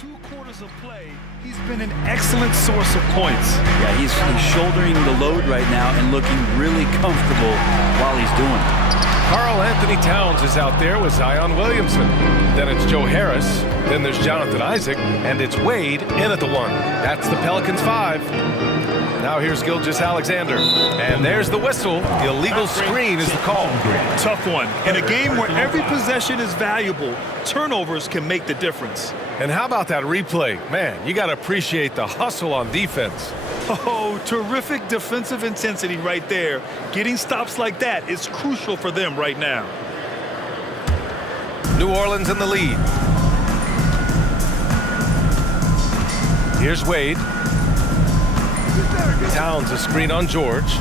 2 quarters of play, he's been an excellent source of points. Yeah, he's shouldering the load right now and looking really comfortable while he's doing it. Karl Anthony Towns is out there with Zion Williamson. Then it's Joe Harris. Then there's Jonathan Isaac. And it's Wade in at the 1. That's the Pelicans 5. Now here's Gilgeous-Alexander. And there's the whistle. The illegal screen is the call. Tough one. In a game where every possession is valuable, turnovers can make the difference. And how about that replay? Man, you got to appreciate the hustle on defense. Oh, terrific defensive intensity right there. Getting stops like that is crucial for them right now. New Orleans in the lead. Here's Wade. Towns a screen on George.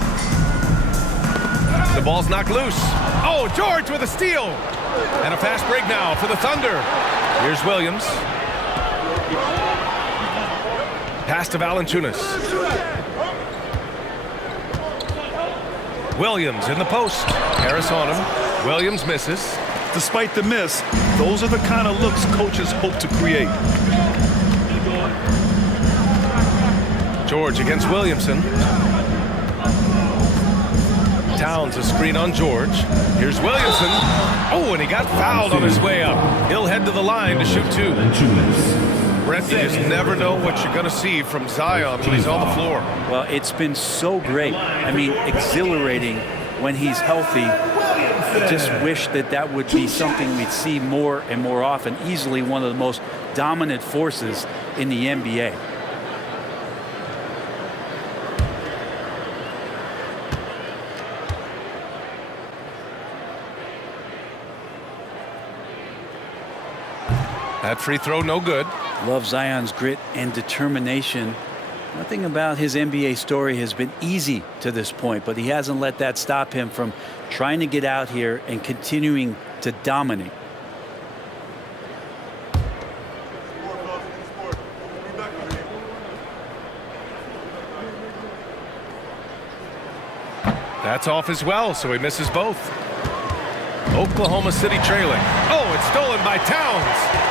The ball's knocked loose. Oh, George with a steal. And a fast break now for the Thunder. Here's Williams. Pass to Valanciunas. Williams in the post. Harris on him. Williams misses. Despite the miss, those are the kind of looks coaches hope to create. George against Williamson. Towns a screen on George. Here's Williamson. Oh, and he got fouled on his way up. He'll head to the line to shoot 2. Brett, you just never know what you're going to see from Zion when he's on the floor. Well, it's been so great. I mean, exhilarating when he's healthy. I just wish that that would be something we'd see more and more often. Easily one of the most dominant forces in the NBA. That free throw no good. Love Zion's grit and determination. Nothing about his NBA story has been easy to this point, but he hasn't let that stop him from trying to get out here and continuing to dominate. That's off as well, so he misses both. Oklahoma City trailing. Oh, it's stolen by Towns.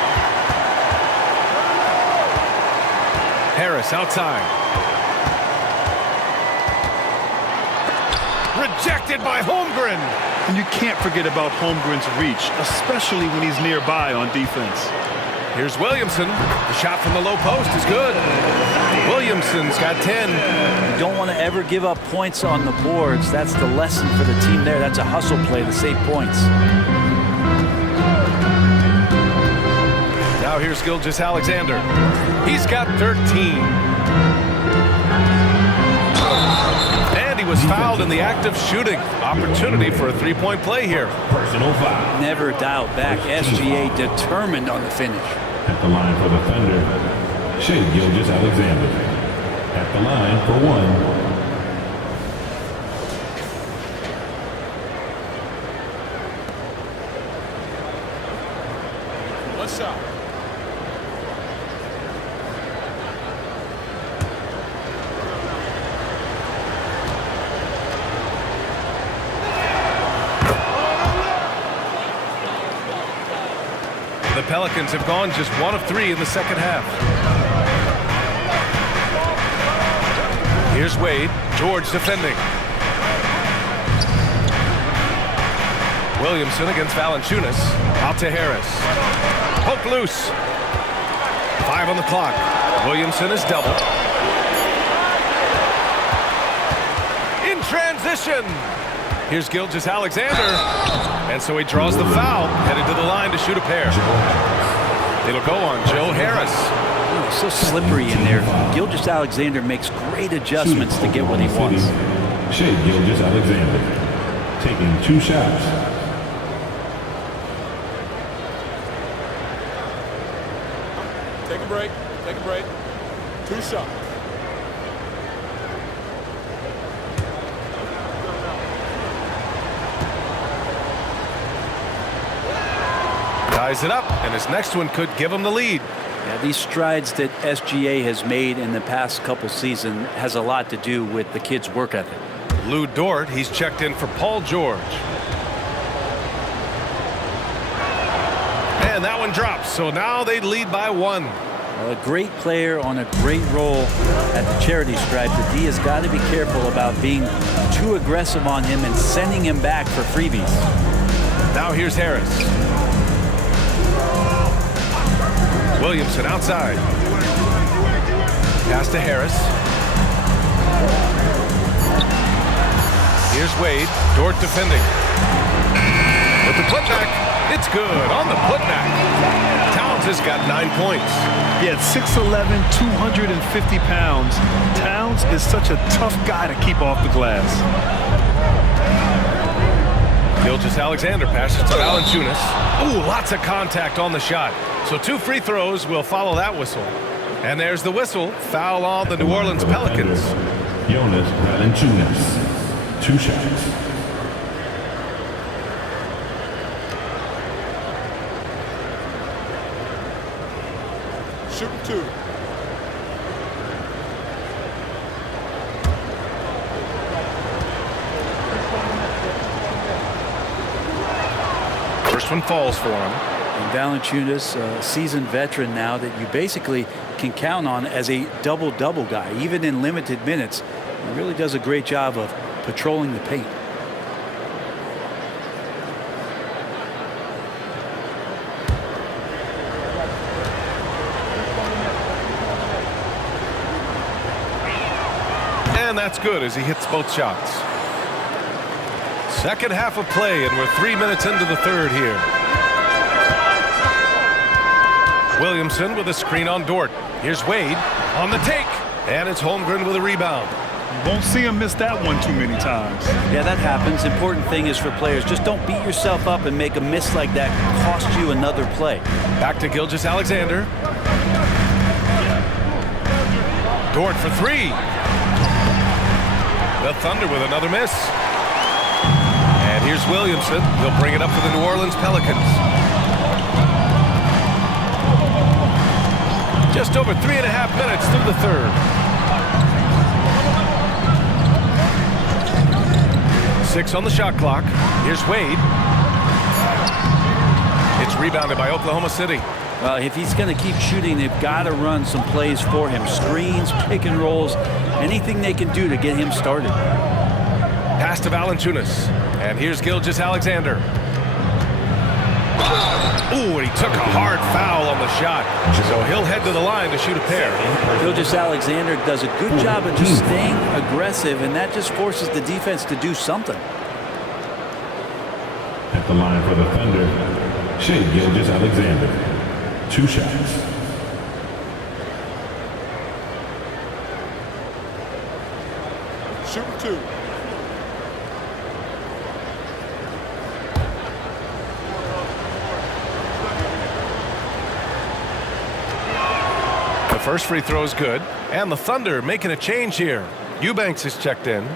Harris outside. Rejected by Holmgren. And you can't forget about Holmgren's reach, especially when he's nearby on defense. Here's Williamson. The shot from the low post is good. Williamson's got 10. You don't want to ever give up points on the boards. That's the lesson for the team there. That's a hustle play to save points. Now here's Gilgeous-Alexander. He's got 13. And he was fouled in the act of shooting. Opportunity for a 3-point play here. Personal foul. Never dialed back. SGA determined on the finish. At the line for the Thunder, Shea Gilgeous-Alexander. At the line for 1. What's up? The Pelicans have gone just 1 of 3 in the second half. Here's Wade. George defending. Williamson against Valanciunas. Out to Harris. Poke loose. 5 on the clock. Williamson is doubled. In transition. Here's Gilgeous-Alexander. And so he draws the foul, headed to the line to shoot a pair. It'll go on Joe Harris. So slippery in there. Gilgeous-Alexander makes great adjustments to get what he wants. Shea Gilgeous-Alexander taking 2 shots. Take a break. Take a break. 2 shots. Ties it up, and his next one could give him the lead. Yeah, these strides that SGA has made in the past couple seasons has a lot to do with the kid's work ethic. Lou Dort, he's checked in for Paul George. And that one drops, so now they lead by 1. A great player on a great role at the charity stripe. The D has got to be careful about being too aggressive on him and sending him back for freebies. Now here's Harris. Williamson outside. Pass to Harris. Here's Wade. Dort defending. With the putback. It's good on the putback. Towns has got 9 points. Yeah, at 6'11", 250 pounds. Towns is such a tough guy to keep off the glass. Gilgeous-Alexander passes to Valanciunas. Ooh, lots of contact on the shot. So 2 free throws will follow that whistle. And there's the whistle. Foul on the New Orleans Pelicans. Jonas Valanciunas. 2 shots. Shooting 2. First one falls for him. And Valanciunas, a seasoned veteran now that you basically can count on as a double-double guy, even in limited minutes. He really does a great job of patrolling the paint. And that's good as he hits both shots. Second half of play, and we're 3 minutes into the third here. Williamson with a screen on Dort. Here's Wade on the take. And it's Holmgren with a rebound. Won't see him miss that one too many times. Yeah, that happens. Important thing is for players, just don't beat yourself up and make a miss like that cost you another play. Back to Gilgeous-Alexander. Dort for 3. The Thunder with another miss. And here's Williamson. He'll bring it up for the New Orleans Pelicans. Just over 3.5 minutes through the third. 6 on the shot clock. Here's Wade. It's rebounded by Oklahoma City. Well, if he's going to keep shooting, they've got to run some plays for him. Screens, pick and rolls, anything they can do to get him started. Pass to Valanciunas. And here's Gilgeous-Alexander. Ooh, and he took a hard foul on the shot. So he'll head to the line to shoot a pair. Gilgeous-Alexander does a good job of just staying aggressive, and that just forces the defense to do something. At the line for the Thunder, Shai Gilgeous-Alexander. 2 shots. Shooting 2. The first free throw is good. And the Thunder making a change here. Eubanks is checked in.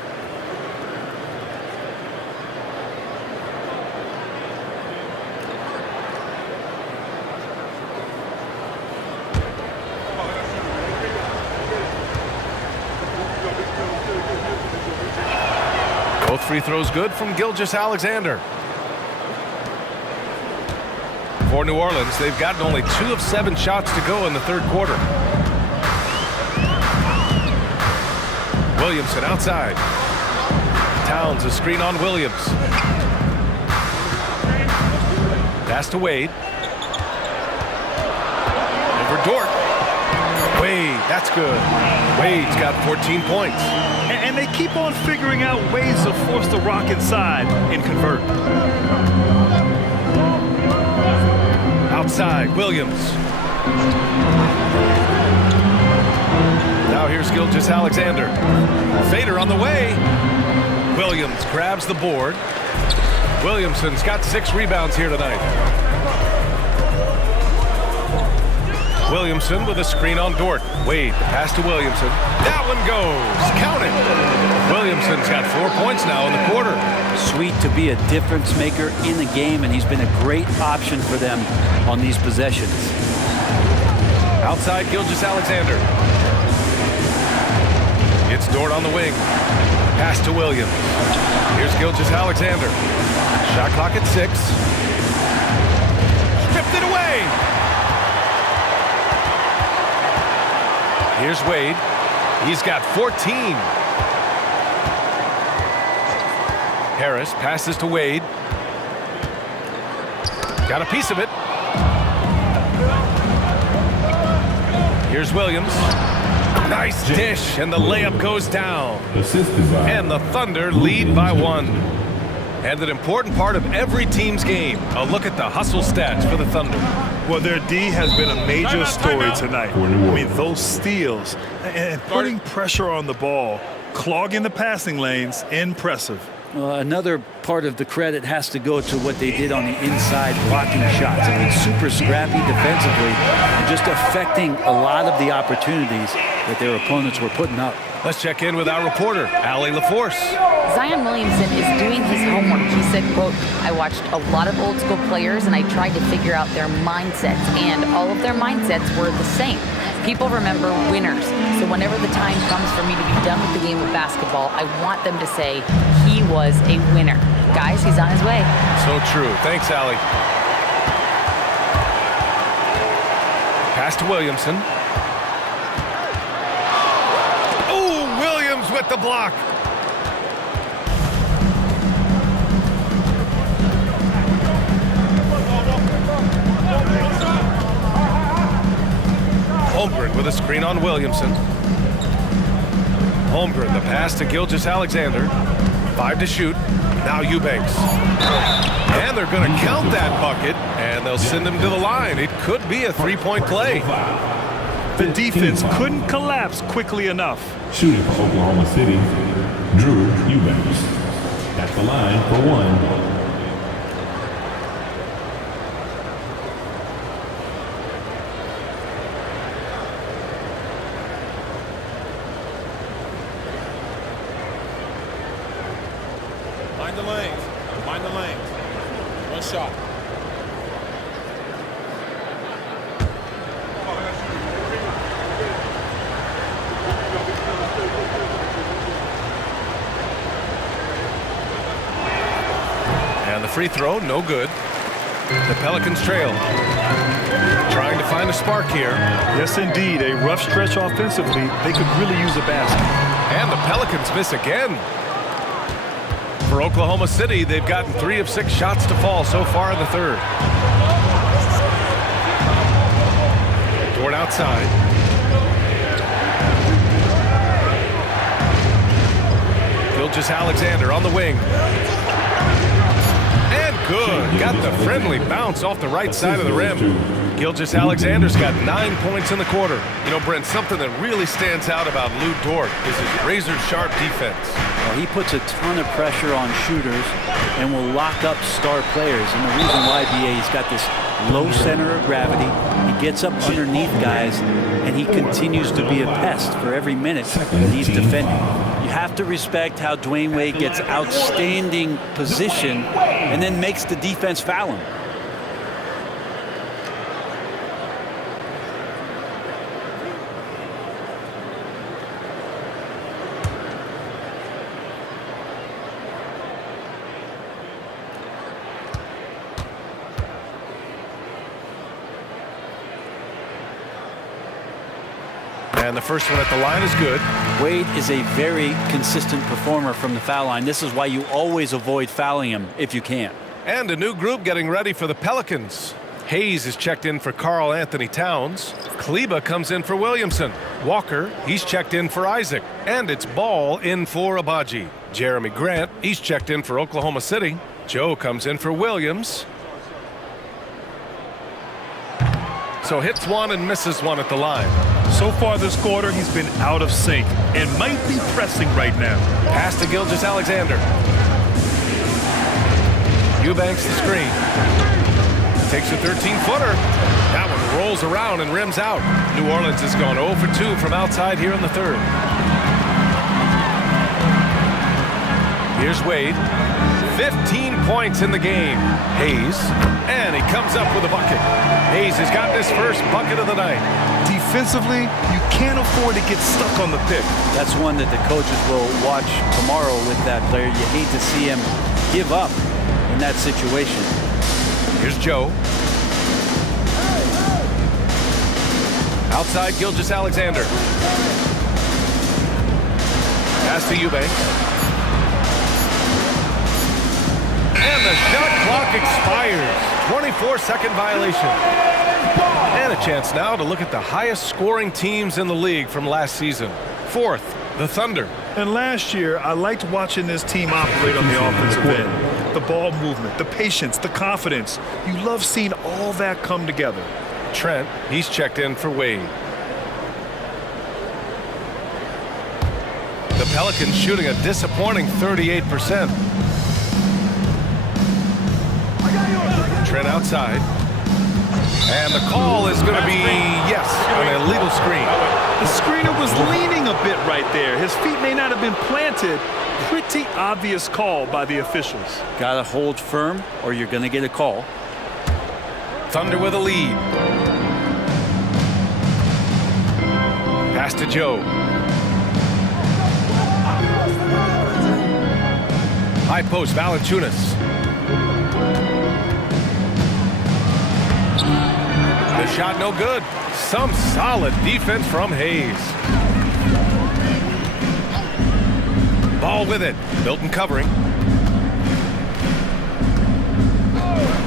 Both free throws good from Gilgeous-Alexander. For New Orleans, they've gotten only 2 of 7 shots to go in the third quarter. Williamson outside. Towns a screen on Williams. Pass to Wade. Over Dort. Wade, that's good. Wade's got 14 points. And they keep on figuring out ways to force the rock inside and convert. Outside, Williams. Now here's Gilgeous-Alexander. Fader on the way. Williams grabs the board. Williamson's got 6 rebounds here tonight. Williamson with a screen on Dort. Wade, the pass to Williamson. That one goes. Count it. Williamson's got 4 points now in the quarter. Sweet to be a difference maker in the game, and he's been a great option for them on these possessions. Outside, Gilgeous-Alexander. It's Dort on the wing. Pass to Williams. Here's Gilgeous-Alexander. Shot clock at 6. Stripped it away. Here's Wade. He's got 14. Harris passes to Wade. Got a piece of it. Here's Williams. Nice dish, and the layup goes down. And the Thunder lead by 1. And an important part of every team's game, a look at the hustle stats for the Thunder. Well, their D has been a major story tonight. I mean, those steals and putting pressure on the ball, clogging the passing lanes, impressive. Another part of the credit has to go to what they did on the inside, blocking shots. I mean, super scrappy defensively and just affecting a lot of the opportunities that their opponents were putting up. Let's check in with our reporter, Allie LaForce. Zion Williamson is doing his homework. He said, quote, "I watched a lot of old school players and I tried to figure out their mindsets, and all of their mindsets were the same. People remember winners. So whenever the time comes for me to be done with the game of basketball, I want them to say he was a winner." Guys, he's on his way. So true. Thanks, Allie. Pass to Williamson. Oh, Williams with the block. Holmgren with a screen on Williamson. Holmgren, the pass to Gilgeous-Alexander. 5 to shoot. Now Eubanks. And they're going to count that bucket, and they'll send him to the line. It could be a three-point play. The defense couldn't collapse quickly enough. Shooting for Oklahoma City, Drew Eubanks. At the line for 1. Mind the lanes. Mind the lanes. One shot. And the free throw, no good. The Pelicans trail. Trying to find a spark here. Yes, indeed. A rough stretch offensively. They could really use a basket. And the Pelicans miss again. For Oklahoma City, they've gotten 3 of 6 shots to fall so far in the third. Dort outside. Gilgeous-Alexander on the wing. And good. Got the friendly bounce off the right side of the rim. Gilgeous-Alexander's got 9 points in the quarter. You know, Brent, something that really stands out about Lou Dort is his razor-sharp defense. Well, he puts a ton of pressure on shooters and will lock up star players. And the reason why, BA, he's got this low center of gravity. He gets up underneath guys, and he continues to be a pest for every minute that he's defending. You have to respect how Dwayne Wade gets outstanding position and then makes the defense foul him. And the first one at the line is good. Wade is a very consistent performer from the foul line. This is why you always avoid fouling him if you can. And a new group getting ready for the Pelicans. Hayes is checked in for Karl Anthony Towns. Kleba comes in for Williamson. Walker, he's checked in for Isaac. And it's Ball in for Abaji. Jeremy Grant, he's checked in for Oklahoma City. Joe comes in for Williams. So hits one and misses one at the line. So far this quarter, he's been out of sync and might be pressing right now. Pass to Gilgeous-Alexander. Eubanks the screen. Takes a 13-footer. That one rolls around and rims out. New Orleans has gone 0 for 2 from outside here in the third. Here's Wade. 15 points in the game. Hayes. And he comes up with a bucket. Hayes has got his first bucket of the night. Defensively, you can't afford to get stuck on the pick. That's one that the coaches will watch tomorrow with that player. You hate to see him give up in that situation. Here's Joe. Outside Gilgeous-Alexander. Pass to Eubanks. And the shot clock expires. 24-second violation. And a chance now to look at the highest scoring teams in the league from last season. Fourth, the Thunder. And last year, I liked watching this team operate on the offensive end. The ball movement, the patience, the confidence. You love seeing all that come together. Trent, he's checked in for Wade. The Pelicans shooting a disappointing 38%. Trent outside. And the call is going to be, yes, an illegal screen. The screener was leaning a bit right there. His feet may not have been planted. Pretty obvious call by the officials. Gotta hold firm or you're gonna get a call. Thunder with a lead. Pass to Joe. High post, Valanciunas. The shot no good. Some solid defense from Hayes. Ball with it. Milton covering.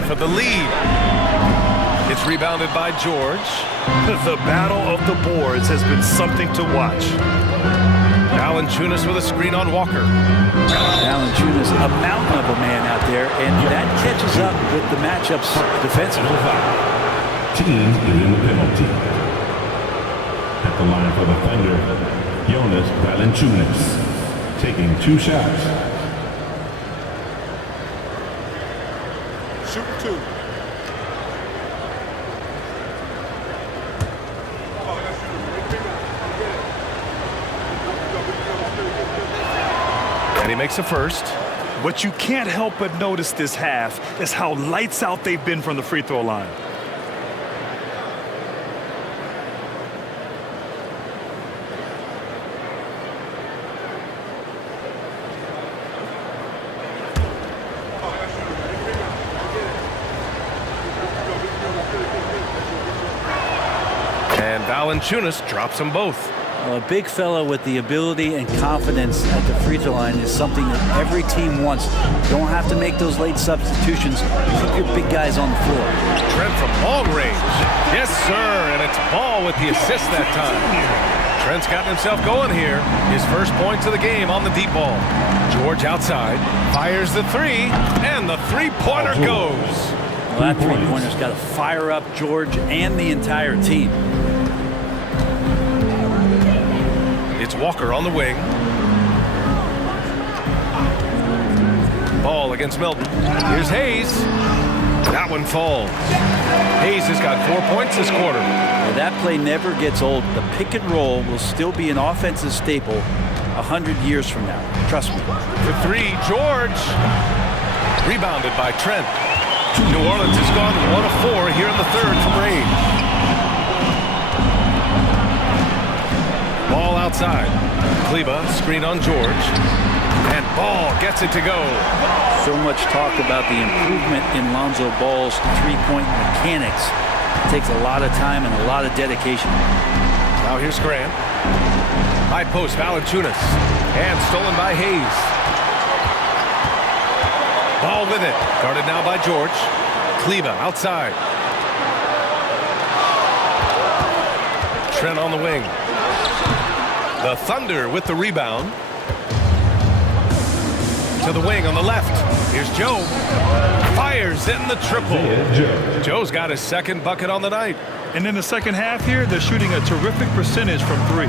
For the lead. It's rebounded by George. The battle of the boards has been something to watch. Valanciunas with a screen on Walker. Valanciunas, a mountain of a man out there, and that catches up with the matchups defensively. Team is in the penalty. At the line for the Thunder, Jonas Valanciunas, taking 2 shots. Shooting 2. And he makes a first. What you can't help but notice this half is how lights out they've been from the free throw line. And Valanciunas drops them both. A big fella with the ability and confidence at the free throw line is something that every team wants. You don't have to make those late substitutions. Keep your big guys on the floor. Trent from long range. Yes, sir. And it's Ball with the assist that time. Trent's gotten himself going here. His first points of the game on the deep ball. George outside. Fires the 3. And the three-pointer goes. Well, that three-pointer's got to fire up George and the entire team. It's Walker on the wing. Ball against Milton. Here's Hayes. That one falls. Hayes has got 4 points this quarter. Well, that play never gets old. The pick and roll will still be an offensive staple 100 years from now. Trust me. The 3, George. Rebounded by Trent. New Orleans has gone 1 of 4 here in the third from range. Ball outside. Kleba, screen on George. And Ball gets it to go. So much talk about the improvement in Lonzo Ball's three-point mechanics. It takes a lot of time and a lot of dedication. Now here's Grant. High post, Valanciunas. And stolen by Hayes. Ball with it. Guarded now by George. Kleba outside. Trent on the wing. The Thunder with the rebound. To the wing on the left. Here's Joe. Fires in the triple. Joe's got his second bucket on the night. And in the second half here, they're shooting a terrific percentage from 3.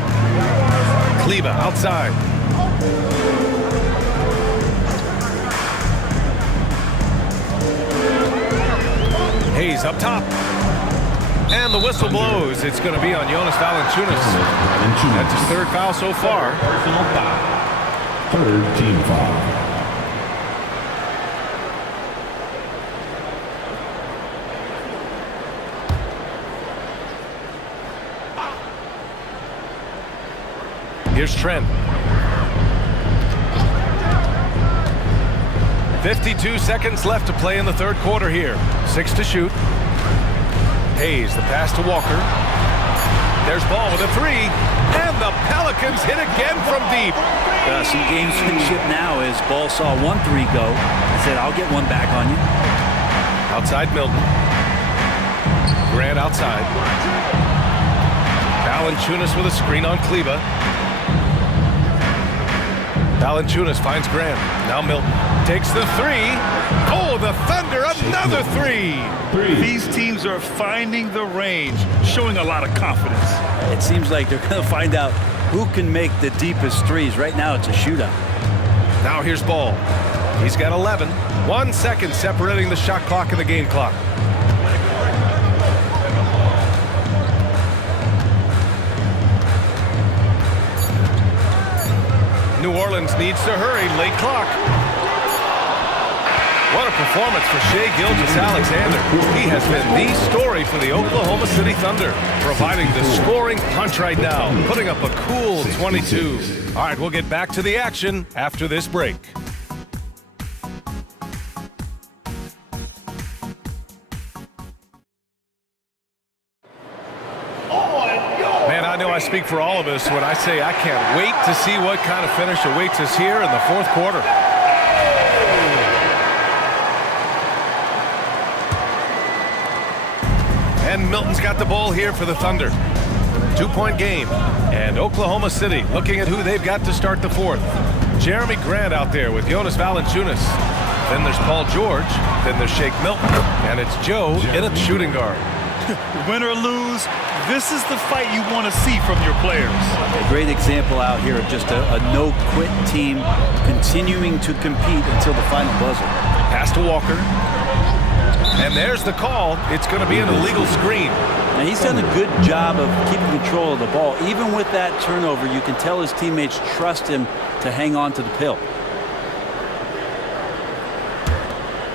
Kleba outside. Hayes up top. And the whistle blows. It's going to be on Jonas Valanciunas. That's his third foul so far. Personal foul. Third team foul. Here's Trent. 52 seconds left to play in the third quarter here. 6 to shoot. Hayes, the pass to Walker. There's Ball with a three, and the Pelicans hit again from deep. Some gamesmanship now as Ball saw 1-3 go. He said, I'll get one back on you. Outside Milton. Grant outside. Valanciunas with a screen on Kleba. Valanciunas finds Grant. Now Milton takes the three. Oh, the Thunder, another three. These teams are finding the range, showing a lot of confidence. It seems like they're going to find out who can make the deepest threes. Right now, it's a shootout. Now here's Ball. He's got 11. 1 second separating the shot clock and the game clock. New Orleans needs to hurry. Late clock. What a performance for Shai Gilgeous-Alexander. He has been the story for the Oklahoma City Thunder, providing the scoring punch right now, putting up a cool 22. All right, we'll get back to the action after this break. Man, I know I speak for all of us when I say I can't wait to see what kind of finish awaits us here in the fourth quarter. And Milton's got the ball here for the Thunder. 2-point game. And Oklahoma City looking at who they've got to start the fourth. Jeremy Grant out there with Jonas Valanciunas. Then there's Paul George. Then there's Shake Milton. And it's Joe in at shooting guard. Win or lose, this is the fight you want to see from your players. A great example out here of just a no-quit team continuing to compete until the final buzzer. Pass to Walker. And there's the call. It's going to be an illegal screen. Now, he's done a good job of keeping control of the ball. Even with that turnover, you can tell his teammates trust him to hang on to the pill.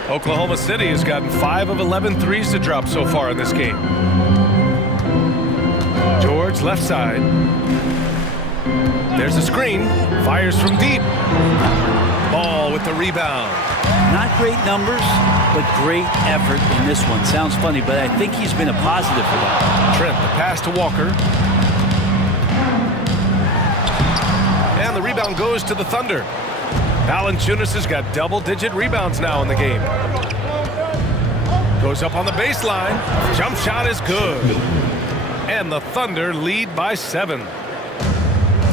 Oklahoma City has gotten 5 of 11 threes to drop so far in this game. George left side. There's a screen. Fires from deep. Ball with the rebound. Not great numbers, but great effort in this one. Sounds funny, but I think he's been a positive for that. Trent, the pass to Walker. And the rebound goes to the Thunder. Valanciunas has got double-digit rebounds now in the game. Goes up on the baseline. Jump shot is good. And the Thunder lead by 7.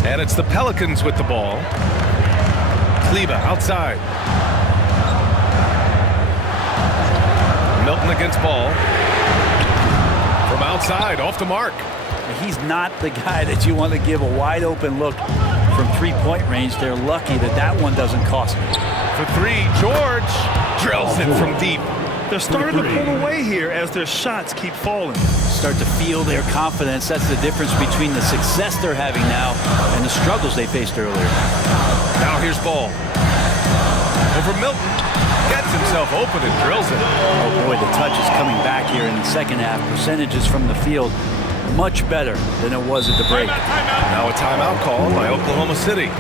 And it's the Pelicans with the ball. Kleba outside. Milton against Ball. From outside, off the mark. He's not the guy that you want to give a wide-open look from three-point range. They're lucky that that one doesn't cost them. For three, George drills it from deep. They're starting to pull away here as their shots keep falling. Start to feel their confidence. That's the difference between the success they're having now and the struggles they faced earlier. Now here's Ball. Over Milton. Gets himself open and drills it. Oh boy, the touch is coming back here in the second half. Percentages from the field much better than it was at the break. Now a timeout call by Oklahoma City.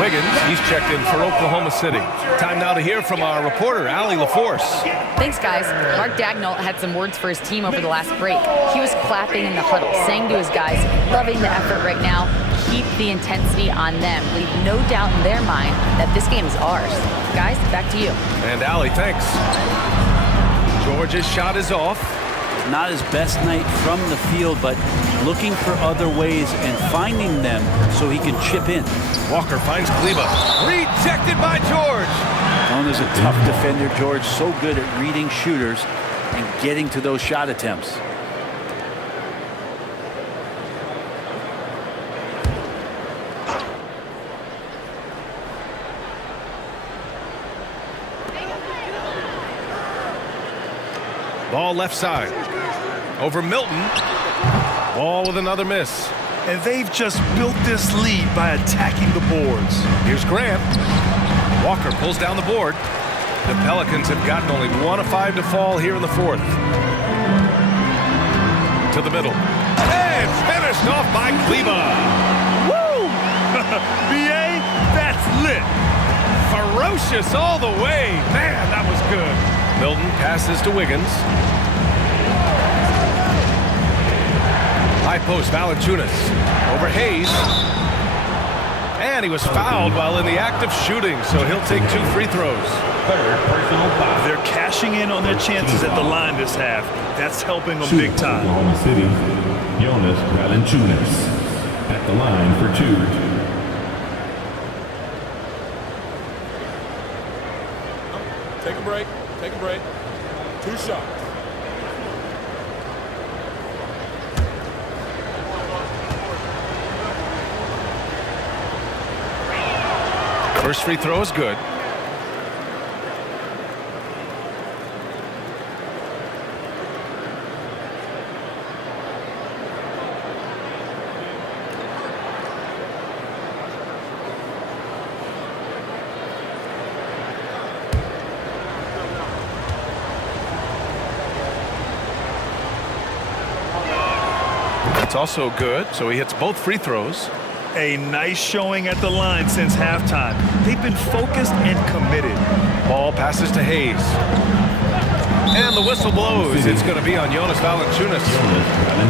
Wiggins, he's checked in for Oklahoma City. Time now to hear from our reporter, Allie LaForce. Thanks, guys. Mark Dagnall had some words for his team over the last break. He was clapping in the huddle, saying to his guys, loving the effort right now. Keep the intensity on them. Leave no doubt in their mind that this game is ours. Guys, back to you. And Allie, thanks. George's shot is off. Not his best night from the field, but looking for other ways and finding them so he can chip in. Walker finds Kleba. Rejected by George. Known as a tough defender, George so good at reading shooters and getting to those shot attempts. Ball left side. Over Milton. Ball with another miss. And they've just built this lead by attacking the boards. Here's Grant. Walker pulls down the board. The Pelicans have gotten only 1 of 5 to fall here in the fourth. To the middle. And finished off by Kleba. Woo! BA, that's lit. Ferocious all the way. Man, that was good. Milton passes to Wiggins. post, Valanciunas over Hayes. And he was fouled while in the act of shooting, so he'll take 2 free throws. Third personal foul. They're cashing in on their chances at the line this half. That's helping them big time. Oklahoma City, Jonas Valanciunas at the line for 2. Take a break. Take a break. 2 shots. First free throw is good. That's also good, so he hits both free throws. A nice showing at the line since halftime. They've been focused and committed. Ball passes to Hayes. And the whistle blows. It's going to be on Jonas Valanciunas.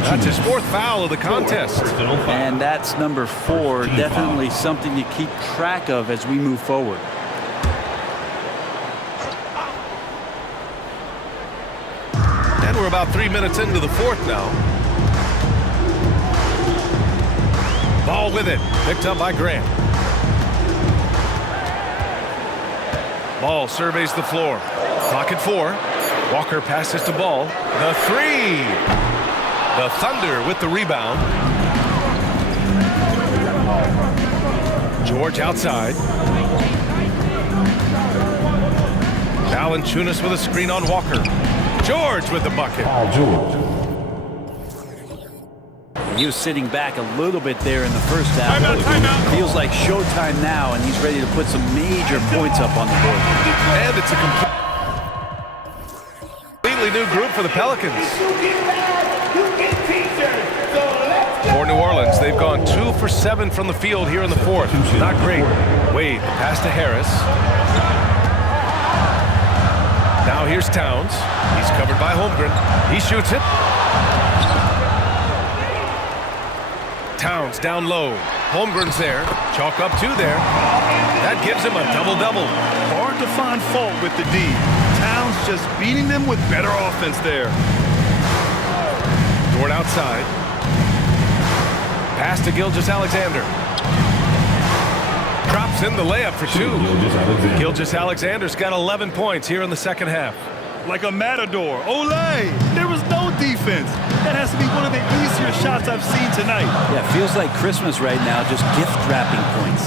That's his 4th foul of the contest. And that's number 4. Definitely something to keep track of as we move forward. And we're about 3 minutes into the 4th now. Ball with it. Picked up by Grant. Ball surveys the floor. Clock at 4. Walker passes to Ball. The 3. The Thunder with the rebound. George outside. Valanciunas with a screen on Walker. George with the bucket. George. He was sitting back a little bit there in the first half. Timeout. Feels like showtime now, and he's ready to put some major points up on the board. And it's a completely new group for the Pelicans. For New Orleans, they've gone 2 for 7 from the field here in the 4th. Not great. Wade, the pass to Harris. Now here's Towns. He's covered by Holmgren. He shoots it. Towns down low. Holmgren's there. Chalk up 2 there. That gives him a double-double. Hard to find fault with the D. Towns just beating them with better offense there. Dort outside. Pass to Gilgeous-Alexander. Drops in the layup for 2. Gilgeous-Alexander's got 11 points here in the second half. Like a matador. Olay! There was no defense. That has to be one of the easier shots I've seen tonight. Yeah, feels like Christmas right now, just gift wrapping points.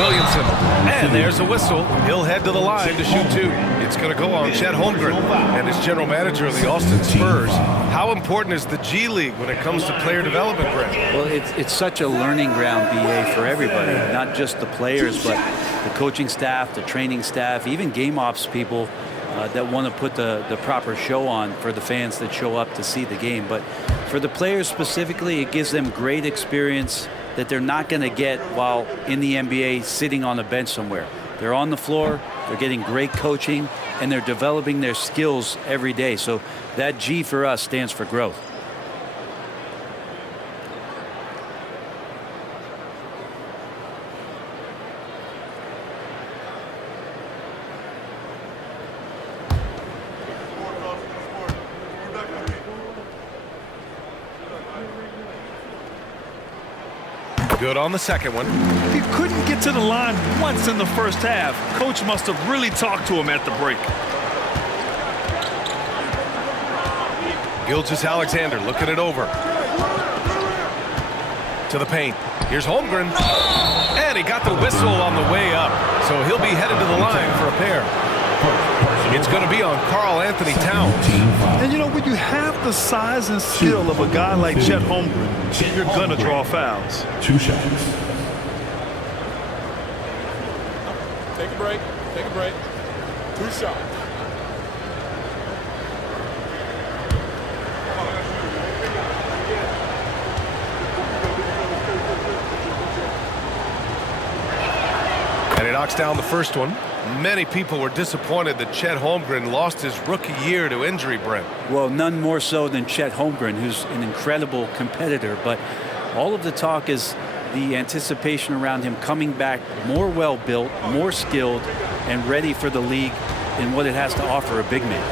Williamson. And there's a whistle. He'll head to the line to shoot 2. It's going to go on Chet Holmgren and his general manager of the Austin Spurs. How important is the G League when it comes to player development, Grant? Well, it's such a learning ground, BA, for everybody, not just the players, but the coaching staff, the training staff, even game ops people that want to put the proper show on for the fans that show up to see the game. But for the players specifically, it gives them great experience that they're not going to get while in the NBA sitting on a bench somewhere. They're on the floor, they're getting great coaching, and they're developing their skills every day. So that G for us stands for growth. Good on the second one. He couldn't get to the line once in the first half. Coach must have really talked to him at the break. Gilgeous-Alexander looking it over. To the paint. Here's Holmgren. And he got the whistle on the way up. So he'll be headed to the line for a pair. It's going to be on Karl Anthony Towns. And you know, when you have the size and skill of a guy like Chet Holmgren, you're going to draw fouls. 2 shots. Take a break. Take a break. 2 shots. And he knocks down the first one. Many people were disappointed that Chet Holmgren lost his rookie year to injury, Brent. Well, none more so than Chet Holmgren, who's an incredible competitor. But all of the talk is the anticipation around him coming back more well-built, more skilled, and ready for the league in what it has to offer a big man.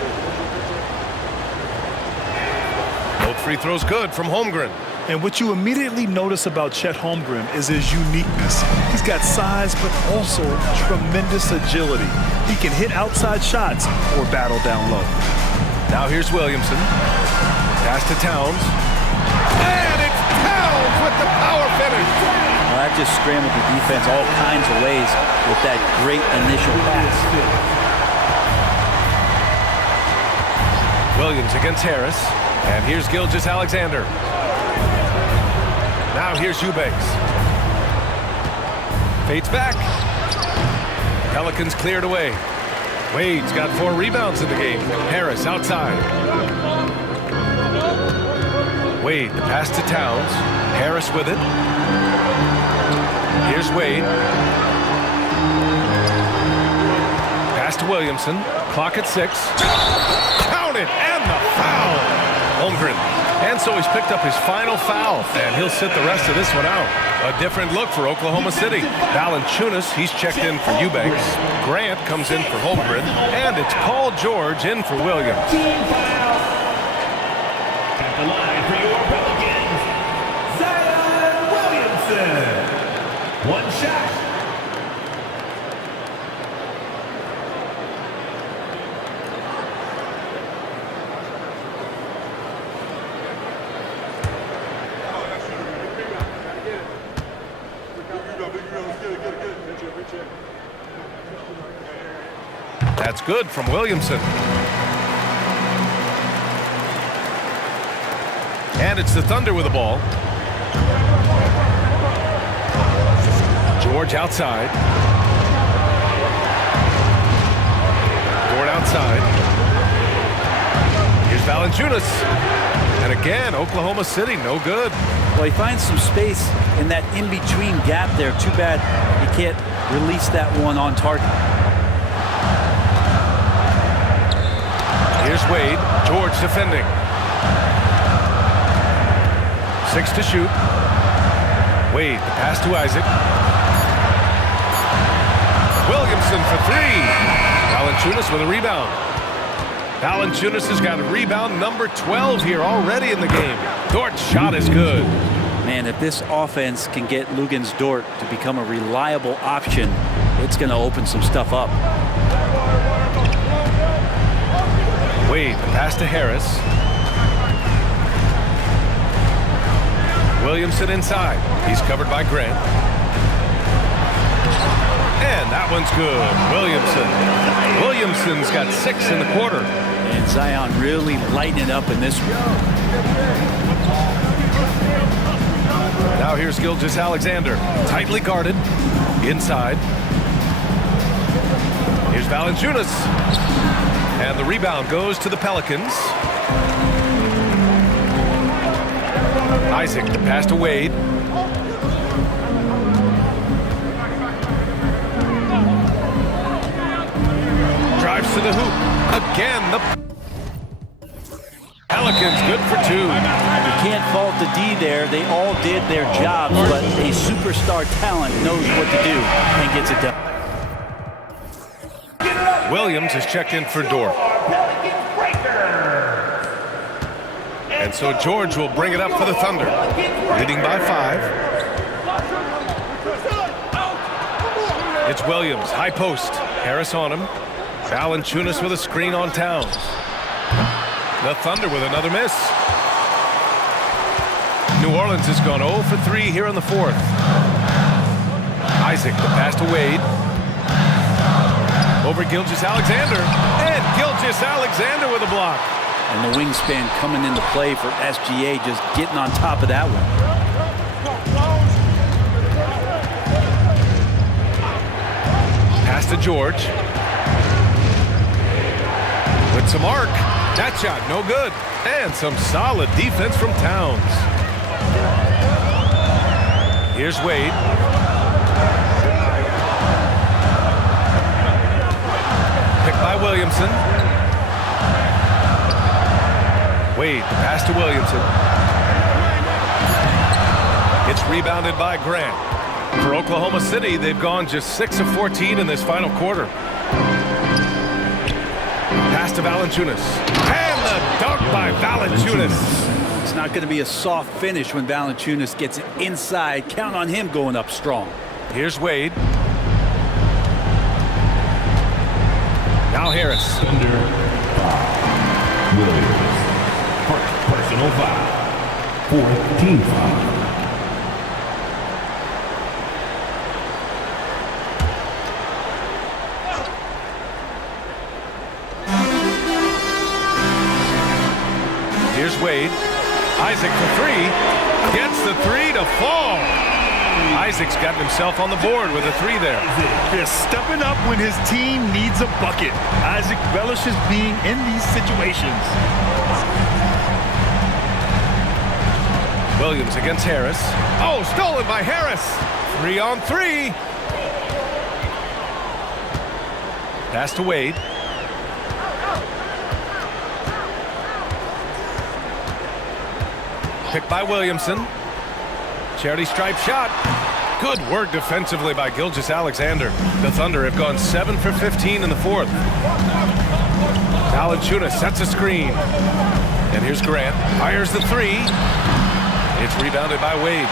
Both free throws good from Holmgren. And what you immediately notice about Chet Holmgren is his uniqueness. He's got size, but also tremendous agility. He can hit outside shots or battle down low. Now here's Williamson. Pass to Towns. And it's Towns with the power finish. Well, that just scrambled the defense all kinds of ways with that great initial pass. Williams against Harris. And here's Gilgeous-Alexander. Now here's Eubanks. Fades back. Pelicans cleared away. Wade's got 4 rebounds in the game. Harris outside. Wade, the pass to Towns. Harris with it. Here's Wade. Pass to Williamson. Clock at 6. Count it, and the foul. Holmgren. And so he's picked up his final foul, and he'll sit the rest of this one out. A different look for Oklahoma City. Valanciunas, he's checked in for Eubanks. Grant comes in for Holmgren, and it's Paul George in for Williams. At the line for your Pelicans, Zion Williamson. One shot. That's good from Williamson. And it's the Thunder with the ball. George outside. Dort outside. Here's Valanciunas. And again, Oklahoma City, no good. Well, he finds some space in that in-between gap there. Too bad he can't release that one on target. Here's Wade. George defending. 6 to shoot. Wade, the pass to Isaac. Williamson for 3. Valanciunas with a rebound. Valanciunas has got a rebound number 12 here already in the game. Dort's shot is good. Man, if this offense can get Luguentz Dort to become a reliable option, it's going to open some stuff up. Wade, the pass to Harris. Williamson inside. He's covered by Grant. And that one's good. Williamson's got 6 in the quarter. And Zion really lighting it up in this one. Now here's Gilgeous-Alexander. Tightly guarded. Inside. Here's Valanciunas. And the rebound goes to the Pelicans. Isaac, the pass to Wade. Drives to the hoop. Again, the Pelicans good for 2. You can't fault the D there. They all did their jobs, but a superstar talent knows what to do and gets it done. Williams is checked in for Dort. And so George will bring it up for the Thunder. Leading by 5. It's Williams, high post. Harris on him. Valanciunas with a screen on Towns. The Thunder with another miss. New Orleans has gone 0 for 3 here in the 4th. Isaac, the pass to Wade. Over Gilgeous-Alexander. And Gilgeous-Alexander with a block. And the wingspan coming into play for SGA, just getting on top of that one. Pass to George. With some arc. That shot, no good. And some solid defense from Towns. Here's Wade. by Williamson. Wade, the pass to Williamson. It's rebounded by Grant. For Oklahoma City, they've gone just 6 of 14 in this final quarter. Pass to Valanciunas. And the dunk by Valanciunas. It's not going to be a soft finish when Valanciunas gets it inside. Count on him going up strong. Here's Wade. Now Harris. Under Williams. First personal foul. Fourth team foul. Here's Wade. Isaac for three. Gets the three to fall. Isaac's got himself on the board with a three there. Just stepping up when his team needs a bucket. Isaac relishes being in these situations. Williams against Harris. Oh, stolen by Harris. 3 on 3. Pass to Wade. Picked by Williamson. Charity stripe shot. Good work defensively by Gilgeous-Alexander. The Thunder have gone 7 for 15 in the fourth. Valanciunas sets a screen. And here's Grant. Fires the three. It's rebounded by Wade.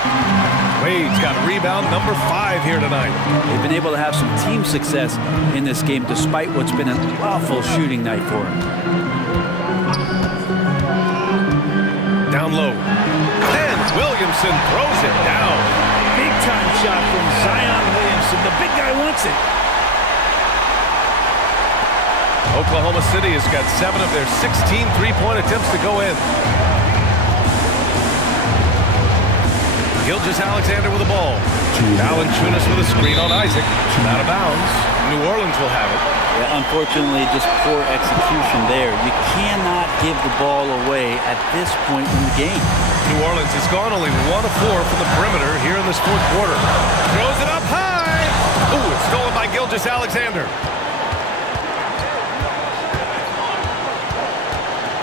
Wade's got rebound number 5 here tonight. They've been able to have some team success in this game despite what's been an awful shooting night for him. Down low. And Williamson throws it down. Big time shot from Zion Williamson. The big guy wants it. Oklahoma City has got 7 of their 16 three-point attempts to go in. Gilgeous-Alexander with the ball. Valanciunas with a screen on Isaac. Out of bounds. New Orleans will have it. Yeah, unfortunately, just poor execution there. You cannot give the ball away at this point in the game. New Orleans has gone only 1 of 4 from the perimeter here in this fourth quarter. Throws it up high. Ooh, it's stolen by Gilgeous-Alexander.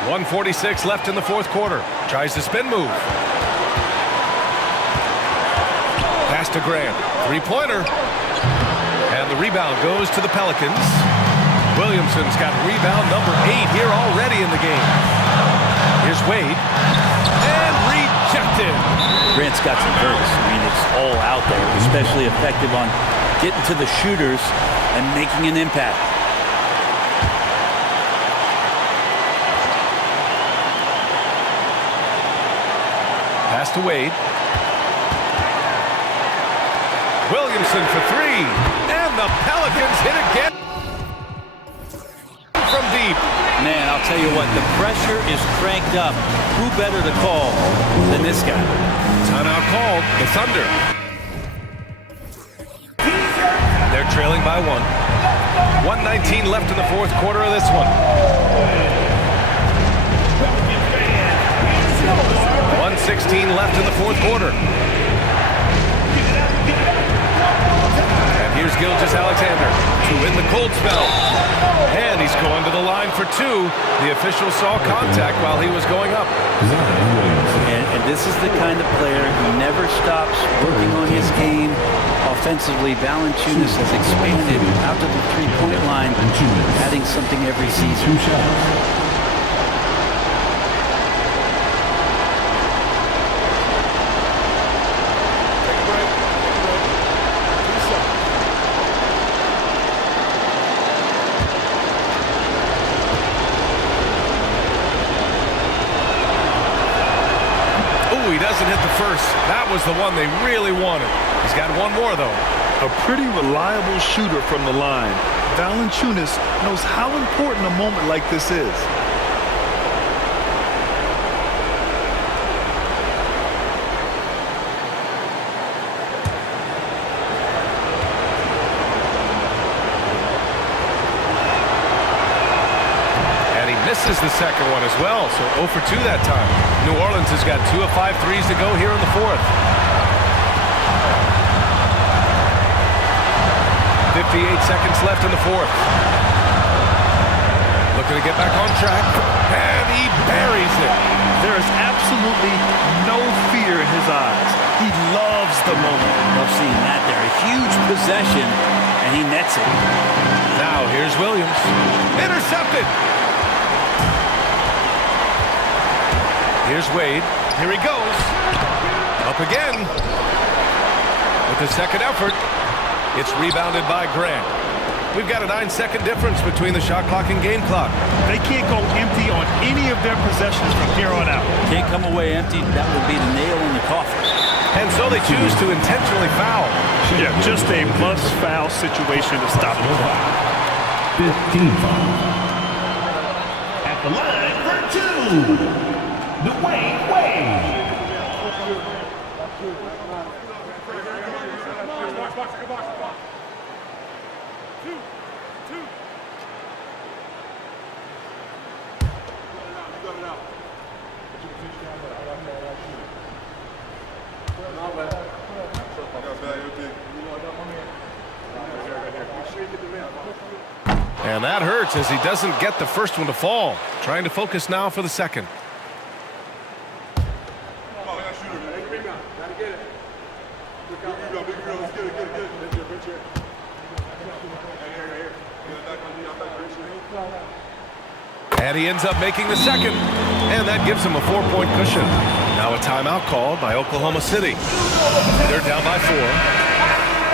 1:46 left in the fourth quarter. Tries to spin move. Pass to Grant. Three-pointer. And the rebound goes to the Pelicans. Williamson's got rebound number 8 here already in the game. Here's Wade. And rejected. Grant's got some verse. I mean, it's all out there, especially effective on getting to the shooters and making an impact. Pass to Wade. Williamson for 3. And the Pelicans hit again from deep. Man, I'll tell you what, the pressure is cranked up. Who better to call than this guy? Timeout called. The Thunder. They're trailing by 1. 1:19 left in the fourth quarter of this one. 1:16 left in the fourth quarter. And here's Gilgeous-Alexander to win the cold spell. And he's going to the line for 2. The official saw contact while he was going up. And this is the kind of player who never stops working on his game. Offensively, Valanciunas has expanded out to the three-point line, adding something every season. 2 shots. He doesn't hit the first. That was the one they really wanted. He's got one more, though. A pretty reliable shooter from the line. Valanciunas knows how important a moment like this is. Misses the second one as well, so 0 for 2 that time. New Orleans has got 2 of 5 threes to go here in the fourth. 58 seconds left in the fourth. Looking to get back on track, and he buries it. There is absolutely no fear in his eyes. He loves the moment. Love seeing that there. A huge possession, and he nets it. Now here's Williams. Intercepted. Here's Wade. Here he goes. Up again. With the second effort, it's rebounded by Grant. We've got a 9-second difference between the shot clock and game clock. They can't go empty on any of their possessions from here on out. Can't come away empty. That would be the nail in the coffin. And so they choose to intentionally foul. Yeah, just a must-foul situation to stop the clock. 15 foul. At the line for two, Dwayne Wade. And that hurts as he doesn't get the first one to fall. Trying to focus now for the second. And he ends up making the second. And that gives him a 4-point cushion. Now a timeout called by Oklahoma City. They're down by 4.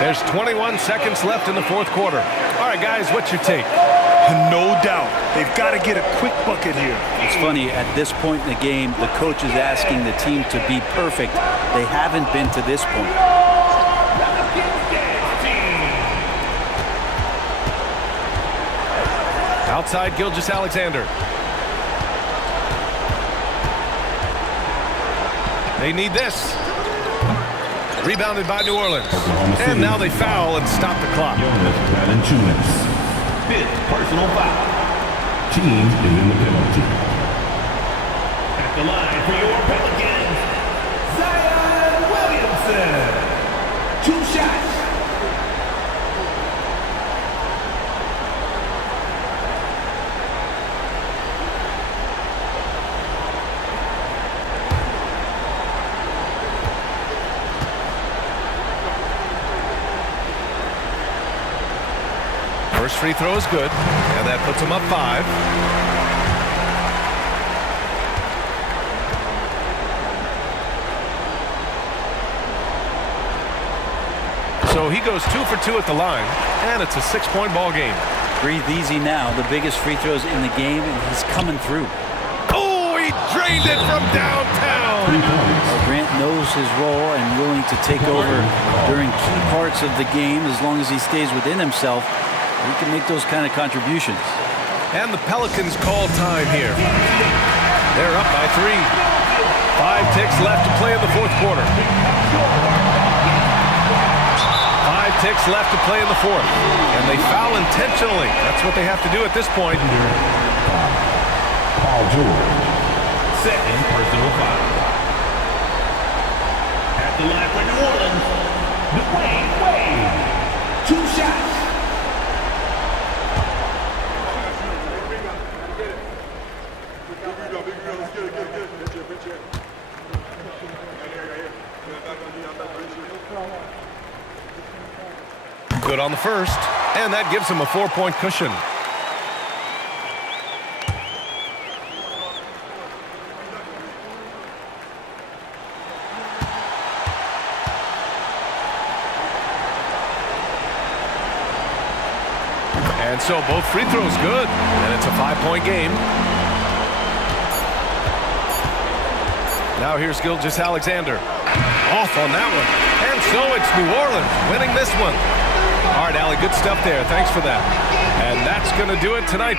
There's 21 seconds left in the fourth quarter. All right, guys, what's your take? No doubt. They've got to get a quick bucket here. It's funny, at this point in the game, the coach is asking the team to be perfect. They haven't been to this point. Outside Gilgeous-Alexander. They need this. Rebounded by New Orleans. And now they foul and stop the clock. Jonas 5th personal foul. Team is in the penalty. At the line for your Pelicans, Zion Williamson. 2 shots. First free throw is good, and that puts him up 5. So he goes 2 for 2 at the line, and it's a 6-point ball game. Breathe easy now. The biggest free throws in the game, and he's coming through. Oh, he drained it from downtown. Grant knows his role and willing to take over during key parts of the game as long as he stays within himself. He can make those kind of contributions. And the Pelicans call time here. They're up by 3. 5 ticks left to play in the fourth quarter. 5 ticks left to play in the fourth. And they foul intentionally. That's what they have to do at this point. Paul George, 2nd personal foul. At the line for New Orleans, Dwayne Wade. 2 shots. Good on the first, and that gives him a 4-point cushion. And so both free throws good, and it's a 5-point game. Now here's Gilgeous-Alexander. Off on that one. And so it's New Orleans winning this one. All right, Allie, good stuff there. Thanks for that. And that's going to do it tonight.